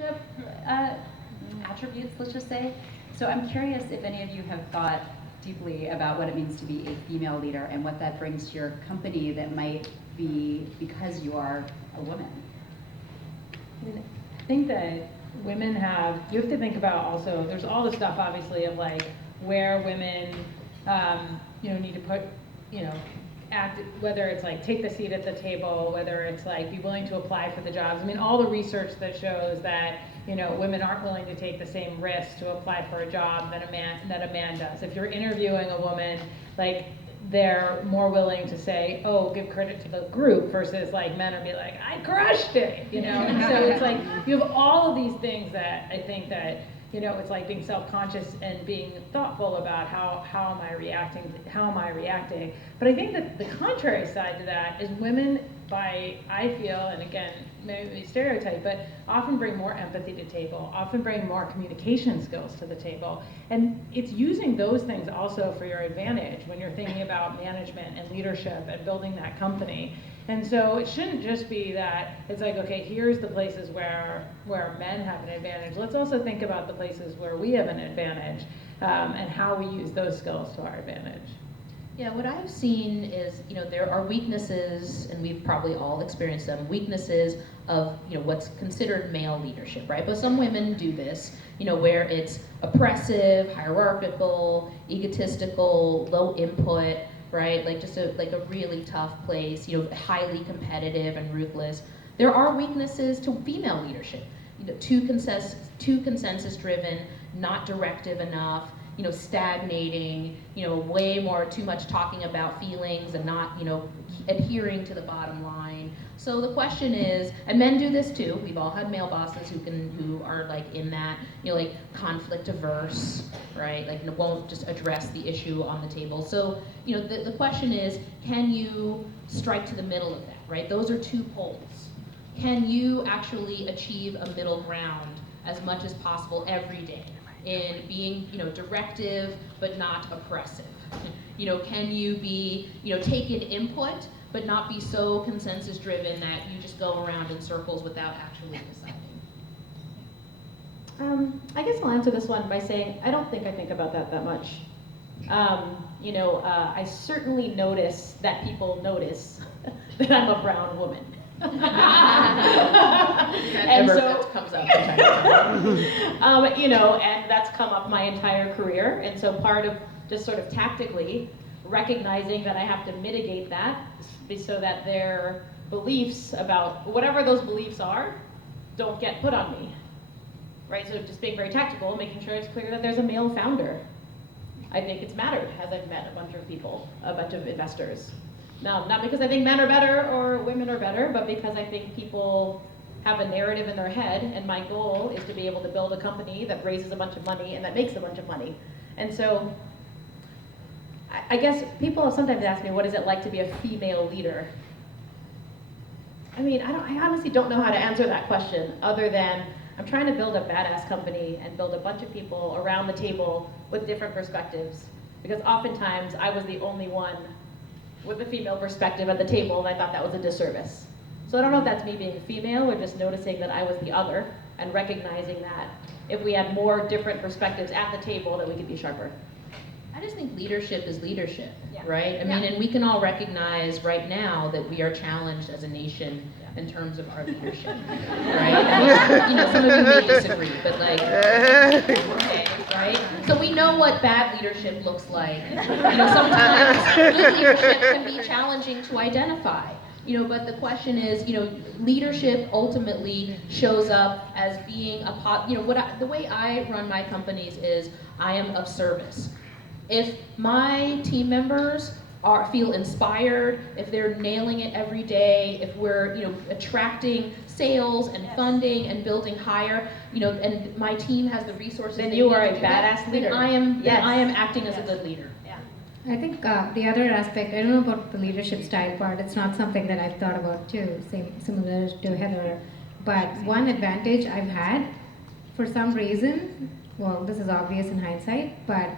leadership attributes, let's just say. So I'm curious if any of you have thought deeply about what it means to be a female leader and what that brings to your company that might be because you are a woman. I think that women you have to think about also, there's all the stuff obviously of like where women, need to put, act, whether it's like take the seat at the table, whether it's like be willing to apply for the jobs. I mean, all the research that shows that, women aren't willing to take the same risk to apply for a job that a man does. If you're interviewing a woman, like they're more willing to say, oh, give credit to the group versus like men are be like, I crushed it, And so it's like you have all of these things that I think that, it's like being self-conscious and being thoughtful about how am I reacting. But I think that the contrary side to that is women I feel, and again, maybe stereotype, but often bring more empathy to the table, often bring more communication skills to the table. And it's using those things also for your advantage when you're thinking about management and leadership and building that company. And so it shouldn't just be that it's like, okay, here's the places where men have an advantage. Let's also think about the places where we have an advantage and how we use those skills to our advantage. Yeah, what I've seen is, there are weaknesses, and we've probably all experienced them, weaknesses of, what's considered male leadership, right? But some women do this, where it's oppressive, hierarchical, egotistical, low input, right? Like just a really tough place, highly competitive and ruthless. There are weaknesses to female leadership, too consensus driven, not directive enough, stagnating, too much talking about feelings and not, adhering to the bottom line. So the question is, and men do this too, we've all had male bosses who are like in that, like conflict averse, right? Like won't just address the issue on the table. So, the question is, can you strike to the middle of that, right? Those are two poles. Can you actually achieve a middle ground as much as possible every day? In being, directive but not oppressive. Can you be, take in input but not be so consensus driven that you just go around in circles without actually deciding? I guess I'll answer this one by saying I don't think I think about that much. I certainly notice that people notice that I'm a brown woman. And so that comes up from time to time. And that's come up my entire career. And so part of just sort of tactically recognizing that I have to mitigate that so that their beliefs about whatever those beliefs are don't get put on me. Right? So just being very tactical, making sure it's clear that there's a male founder. I think it's mattered as I've met a bunch of people, a bunch of investors. No, not because I think men are better or women are better, but because I think people have a narrative in their head, and my goal is to be able to build a company that raises a bunch of money and that makes a bunch of money. And so I guess people sometimes ask me, what is it like to be a female leader? I mean, I honestly don't know how to answer that question other than I'm trying to build a badass company and build a bunch of people around the table with different perspectives. Because oftentimes I was the only one with a female perspective at the table, and I thought that was a disservice. So I don't know if that's me being female or just noticing that I was the other and recognizing that if we had more different perspectives at the table, that we could be sharper. I just think leadership is leadership, Yeah. right? I mean, and we can all recognize right now that we are challenged as a nation in terms of our leadership, right? I mean, some of you may disagree, but like, okay, right? So we know what bad leadership looks like. Sometimes good leadership can be challenging to identify. But the question is, leadership ultimately shows up as being the way I run my companies is I am of service. If my team members feel inspired, if they're nailing it every day, if we're attracting sales and funding and building higher, and my team has the resources, then you are a badass leader. Then I am acting as a good leader. I think the other aspect, I don't know about the leadership style part, it's not something that I've thought about too, similar to Heather, but one advantage I've had, for some reason, well, this is obvious in hindsight, but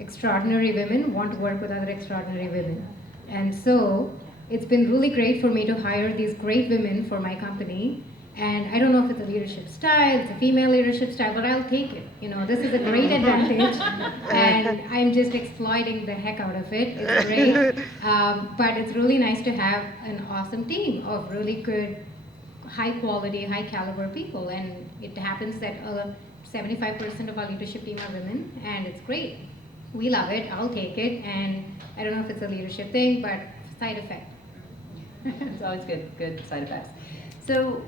extraordinary women want to work with other extraordinary women. And so it's been really great for me to hire these great women for my company And I don't know if it's a leadership style, it's a female leadership style, but I'll take it. You know, this is a great advantage, and I'm just exploiting the heck out of it. It's great, but it's really nice to have an awesome team of really good, high quality, high caliber people, and it happens that 75% of our leadership team are women, and it's great. We love it. I'll take it, and I don't know if it's a leadership thing, but side effect. It's always good side effects. So